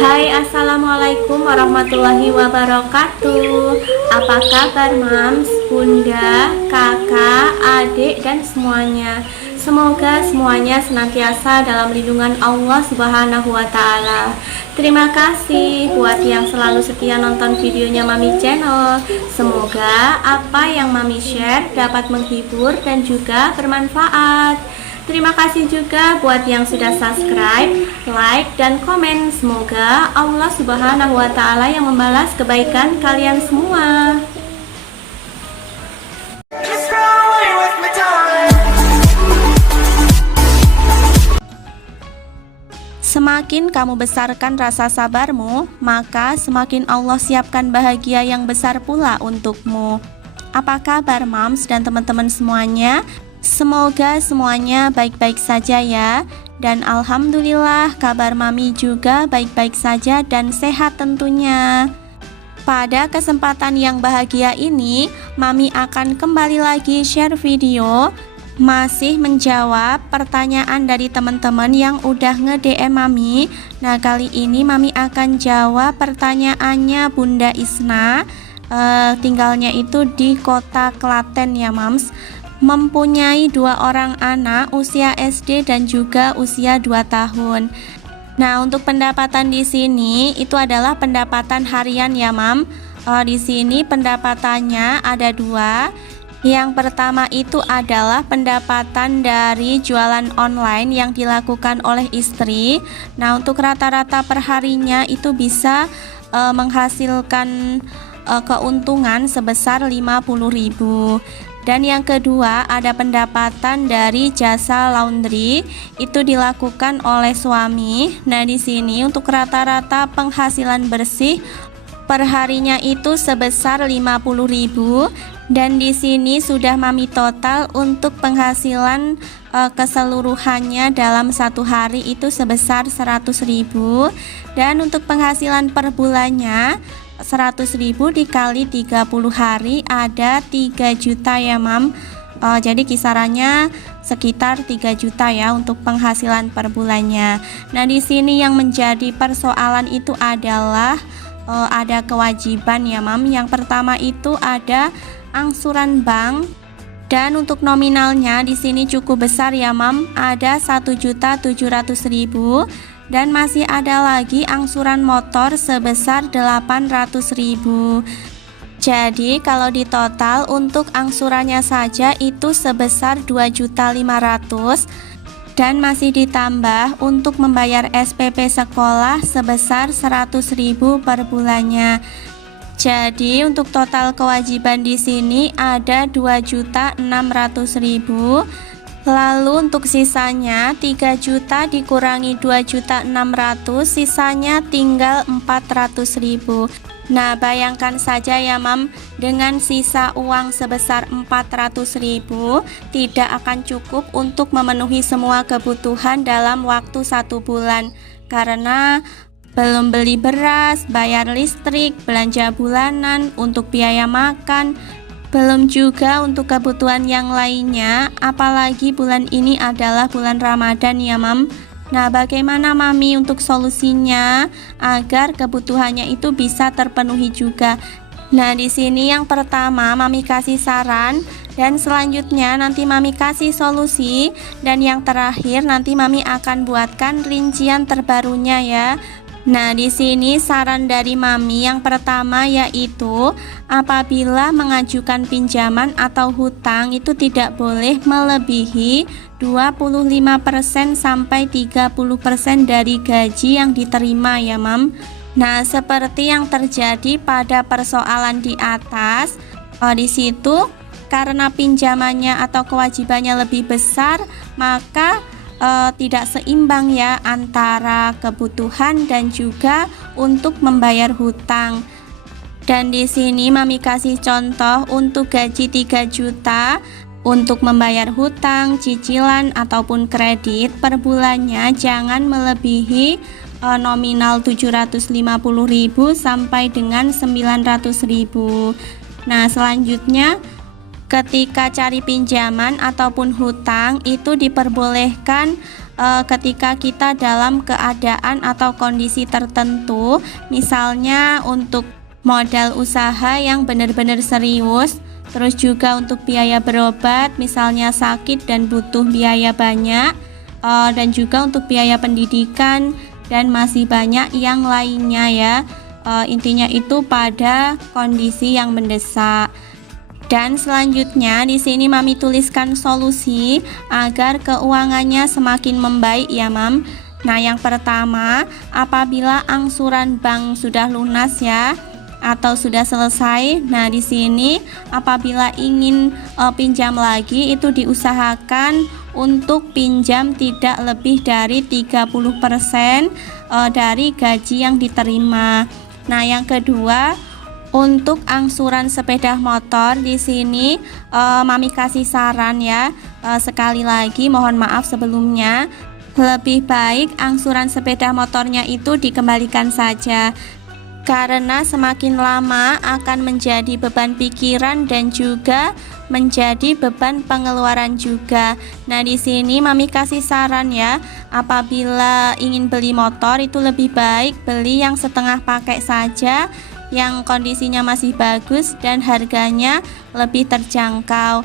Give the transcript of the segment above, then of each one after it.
Hai, assalamualaikum warahmatullahi wabarakatuh. Apa kabar mams, bunda, kakak, adik, dan semuanya? Semoga semuanya senantiasa dalam lindungan Allah Subhanahu wa Ta'ala. Terima kasih buat yang selalu setia nonton videonya Mami Channel. Semoga apa yang Mami share dapat menghibur dan juga bermanfaat. Terima kasih juga buat yang sudah subscribe, like, dan komen. Semoga Allah Subhanahu wa Ta'ala yang membalas kebaikan kalian semua. Semakin kamu besarkan rasa sabarmu, maka semakin Allah siapkan bahagia yang besar pula untukmu. Apa kabar mams dan teman-teman semuanya? Semoga semuanya baik-baik saja ya. Dan alhamdulillah kabar mami juga baik-baik saja dan sehat tentunya. Pada kesempatan yang bahagia ini, mami akan kembali lagi share video masih menjawab pertanyaan dari teman-teman yang udah nge-DM mami. Nah, kali ini mami akan jawab pertanyaannya Bunda Isna. Tinggalnya itu di kota Klaten ya mams. Mempunyai 2 orang anak usia SD dan juga usia 2 tahun. Nah, untuk pendapatan di sini itu adalah pendapatan harian ya, Mam. Di sini pendapatannya ada 2. Yang pertama itu adalah pendapatan dari jualan online yang dilakukan oleh istri. Nah, untuk rata-rata perharinya itu bisa menghasilkan keuntungan sebesar 50.000. Dan yang kedua ada pendapatan dari jasa laundry, itu dilakukan oleh suami. Nah, di sini untuk rata-rata penghasilan bersih perharinya itu sebesar 50.000. Dan di sini sudah mami total untuk penghasilan keseluruhannya dalam 1 hari itu sebesar 100.000. Dan untuk penghasilan per bulannya 100.000 dikali 30 hari ada 3 juta ya mam. Jadi kisarannya sekitar 3 juta ya untuk penghasilan per bulannya. Nah, di sini yang menjadi persoalan itu adalah ada kewajiban ya mam. Yang pertama itu ada angsuran bank. Dan untuk nominalnya di sini cukup besar ya mam, ada 1.700.000. Dan masih ada lagi angsuran motor sebesar 800.000. Jadi kalau di total untuk angsurannya saja itu sebesar 2.500.000. Dan masih ditambah untuk membayar SPP sekolah sebesar 100.000 per bulannya. Jadi untuk total kewajiban di sini ada 2.600.000. Lalu untuk sisanya 3 juta dikurangi 2.600.000, sisanya tinggal 400.000. Nah, bayangkan saja ya mam, dengan sisa uang sebesar 400.000 tidak akan cukup untuk memenuhi semua kebutuhan dalam waktu 1 bulan. Karena belum beli beras, bayar listrik, belanja bulanan, untuk biaya makan, belum juga untuk kebutuhan yang lainnya. Apalagi bulan ini adalah bulan Ramadan ya mam. Nah, bagaimana mami untuk solusinya agar kebutuhannya itu bisa terpenuhi juga? Nah, di sini yang pertama mami kasih saran, dan selanjutnya nanti mami kasih solusi, dan yang terakhir nanti mami akan buatkan rincian terbarunya ya. Nah, di sini saran dari mami yang pertama yaitu apabila mengajukan pinjaman atau hutang itu tidak boleh melebihi 25% sampai 30% dari gaji yang diterima ya mam. Nah, seperti yang terjadi pada persoalan di atas, di situ karena pinjamannya atau kewajibannya lebih besar, maka tidak seimbang ya antara kebutuhan dan juga untuk membayar hutang. Dan di sini mami kasih contoh untuk gaji 3 juta untuk membayar hutang, cicilan ataupun kredit per bulannya jangan melebihi nominal 750.000 sampai dengan 900.000. Nah, selanjutnya ketika cari pinjaman ataupun hutang itu diperbolehkan ketika kita dalam keadaan atau kondisi tertentu, misalnya untuk modal usaha yang benar-benar serius, terus juga untuk biaya berobat, misalnya sakit dan butuh biaya banyak, dan juga untuk biaya pendidikan dan masih banyak yang lainnya ya. Intinya itu pada kondisi yang mendesak. Dan selanjutnya di sini Mami tuliskan solusi agar keuangannya semakin membaik ya Mam. Nah, yang pertama, apabila angsuran bank sudah lunas ya atau sudah selesai. Nah, di sini apabila ingin pinjam lagi, itu diusahakan untuk pinjam tidak lebih dari 30% dari gaji yang diterima. Nah, yang kedua, untuk angsuran sepeda motor di sini Mami kasih saran ya. Sekali lagi mohon maaf sebelumnya, lebih baik angsuran sepeda motornya itu dikembalikan saja. Karena semakin lama akan menjadi beban pikiran dan juga menjadi beban pengeluaran juga. Nah, di sini Mami kasih saran ya, apabila ingin beli motor itu lebih baik beli yang setengah pakai saja, yang kondisinya masih bagus dan harganya lebih terjangkau.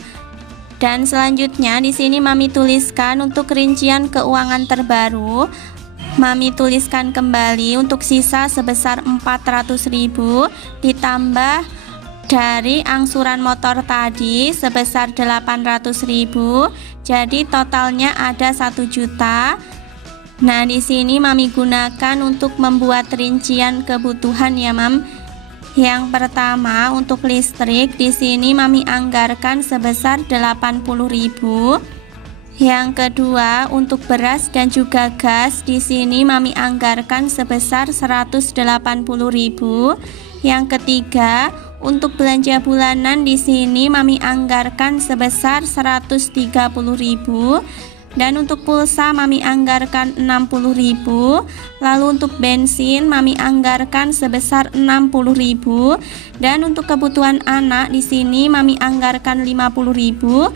Dan selanjutnya di sini Mami tuliskan untuk rincian keuangan terbaru. Mami tuliskan kembali untuk sisa sebesar 400.000 ditambah dari angsuran motor tadi sebesar 800.000. Jadi totalnya ada 1 juta. Nah, di sini Mami gunakan untuk membuat rincian kebutuhan ya, Mam. Yang pertama untuk listrik di sini Mami anggarkan sebesar 80.000. Yang kedua untuk beras dan juga gas di sini Mami anggarkan sebesar 180.000. Yang ketiga untuk belanja bulanan di sini Mami anggarkan sebesar 130.000. Dan untuk pulsa Mami anggarkan 60.000. Lalu untuk bensin Mami anggarkan sebesar 60.000. Dan untuk kebutuhan anak di sini Mami anggarkan 50.000.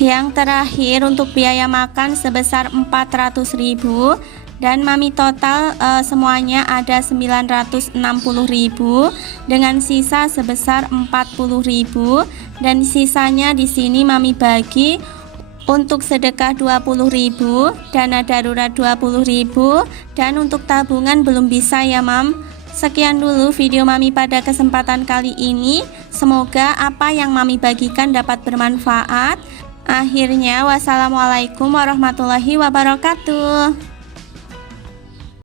Yang terakhir untuk biaya makan sebesar 400.000. Dan Mami total semuanya ada 960.000 dengan sisa sebesar 40.000. Dan sisanya di sini Mami bagi untuk sedekah 20.000, dana darurat 20.000, dan untuk tabungan belum bisa ya Mam. Sekian dulu video Mami pada kesempatan kali ini. Semoga apa yang Mami bagikan dapat bermanfaat. Akhirnya wassalamualaikum warahmatullahi wabarakatuh.